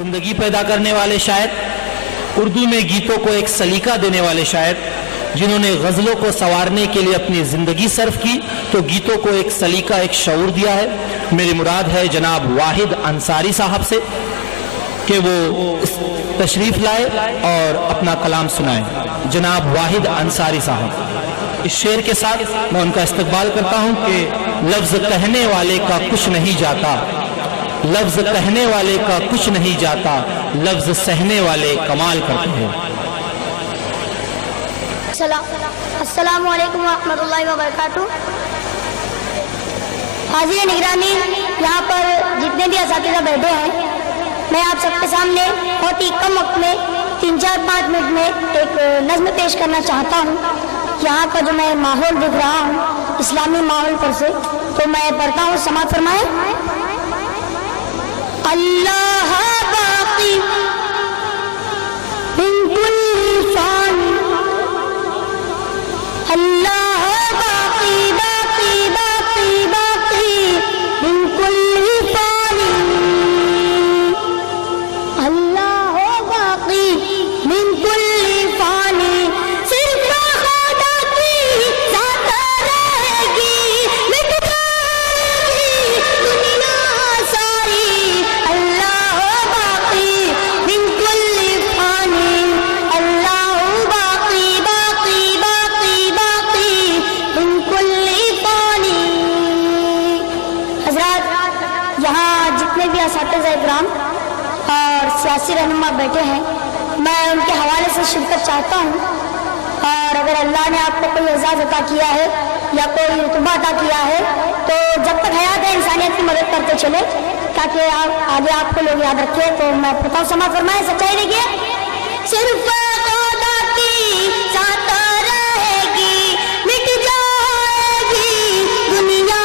زندگی پیدا کرنے والے شاعر، اردو میں گیتوں کو ایک سلیقہ دینے والے شاعر، جنہوں نے غزلوں کو سنوارنے کے لیے اپنی زندگی صرف کی تو گیتوں کو ایک سلیقہ، ایک شعور دیا ہے۔ میری مراد ہے جناب واحد انصاری صاحب سے کہ وہ تشریف لائے اور اپنا کلام سنائیں۔ جناب واحد انصاری صاحب، اس شعر کے ساتھ میں ان کا استقبال کرتا ہوں کہ لفظ کہنے والے کا کچھ نہیں جاتا، لفظ کہنے والے کا کچھ نہیں جاتا، لفظ سہنے والے کمال کرتے ہیں۔ السلام علیکم ورحمۃ اللہ وبرکاتہ۔ حاضرین نگرانی، یہاں پر جتنے بھی اساتذہ بیٹھے ہیں، میں آپ سب کے سامنے بہت ہی کم وقت میں 3-4-5 منٹ میں ایک نظم پیش کرنا چاہتا ہوں۔ یہاں کا جو میں ماحول دیکھ رہا ہوں اسلامی ماحول پر سے، تو میں پڑھتا ہوں، سماعت فرمائیں۔ اللہ باقی من کل فان، اللہ باقی باقی باقی باقی من کل فان، اللہ باقی من کل فان، صرف خدا کی ذات رہے گی، مٹ جائے گی دنیا ساری، اللہ باقی من کل فان، اللہ باقی باقی باقی باقی من کل فان۔ حضرات، یہاں جتنے بھی اساتذہ اکرام اور سیاسی رہنما بیٹھے ہیں، میں ان کے حوالے سے شرکت چاہتا ہوں، اور اگر اللہ نے آپ کو کوئی اعزاز عطا کیا ہے یا کوئی رتبہ عطا کیا ہے تو جب تک حیات ہے انسانیت کی مدد کرتے چلے تاکہ آگے آپ کو لوگ یاد رکھیں۔ تو میں پڑھتا ہوں، سماعت فرمائیں، سچائی دیکھیے۔ صرف خدا کی ذات رہے گی، مٹ جائے گی دنیا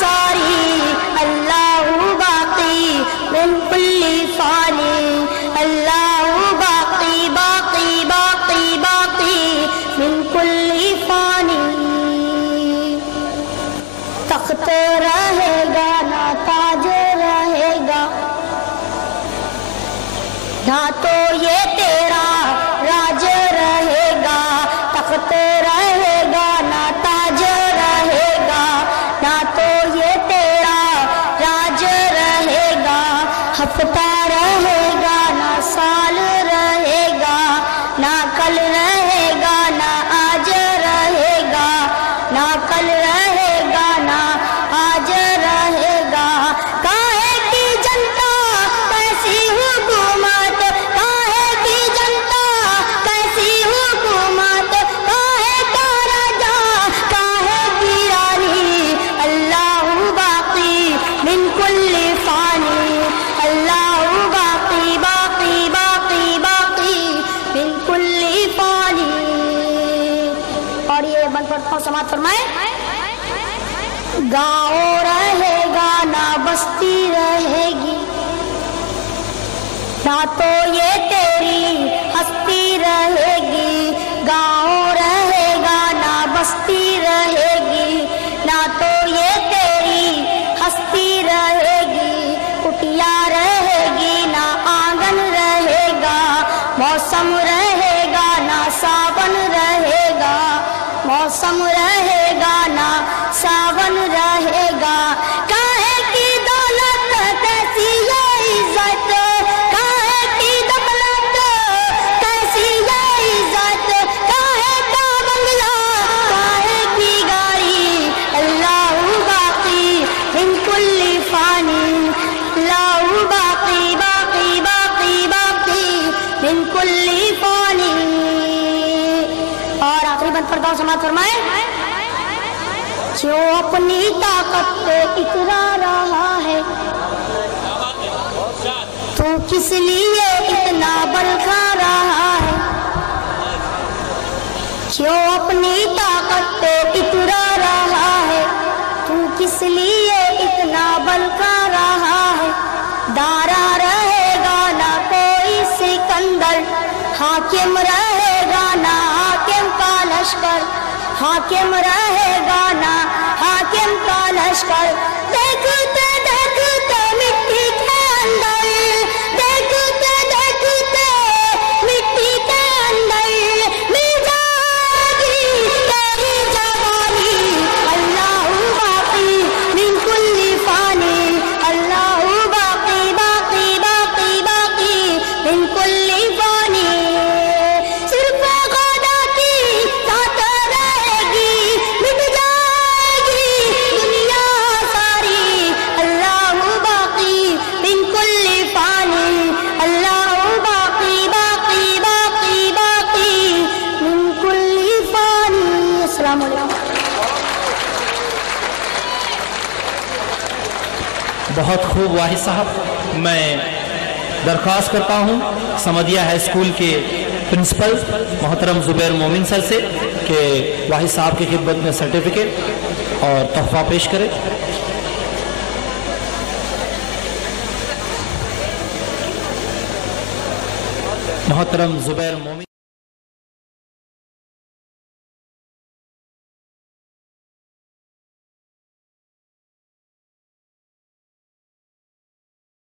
ساری، اللہ باقی من کل فان، اللہ باقی باقی باقی باقی من کل فان۔ تخت رہے گا نہ تاج رہے گا، نہ تو یہ تیرا راج رہے گا، تخت رہے گا نہ تاج رہے گا، نہ تو یہ تیرا راج رہے گا، ہفتہ رہے گا نہ سال رہے گا، نہ کل رہے گا نہ آج رہے گا، نہ کل رہے گا نہ آج رہے گا، کاہے کی جنتا کیسی حکومت، کاہے کی جنتا کیسی حکومت، کاہے کا راجا کاہے کی رانی، اللہ باقی من کل فان، اللہ باقی باقی باقی باقی من کل فان۔ اور یہ بند پڑھتا ہوں، سماعت فرمائیں۔ گاؤں رہے گا نہ بستی رہے گی، نہ تو یہ تیری ہستی رہے گی، گاؤں رہے گا نہ بستی رہے گی، نہ تو یہ تیری ہستی رہے گی، کٹیا رہے گی نہ آنگن رہے گا، موسم رہے گا نہ ساون رہے گا، موسم رہے گا نہ ساون رہے گا، کاہے کی دولت کیسی یہ عزت، کاہے کی دولت کیسی یہ عزت، کاہے کا بنگلہ کاہے کی گاڑی، اللہ باقی من کل فان، اللہ باقی باقی باقی باقی من کل فان۔ اور آخری بند پڑھتا ہوں، سماعت فرمائیں۔ کیوں اپنی طاقت پہ اترا رہا ہے، تو کس لیے اتنا بل کھا رہا ہے، کیوں اپنی طاقت پہ اترا رہا ہے، تو کس لیے اتنا بل کھا رہا ہے، دارا رہے گا نہ کوئی سکندر، حاکم رہے گا نہ حاکم کا لشکر، حاکم رہے گا نہ حاکم کا لشکر، دیکھتے دیکھتے مٹی کے اندر، دیکھتے بہت خوب واحد صاحب. میں درخواست کرتا ہوں سمدیہ ہائی اسکول کے پرنسپل محترم زبیر مومن سر سے کہ واحد صاحب کی خدمت میں سرٹیفکیٹ اور تحفہ پیش کرے. محترم زبیر مومن.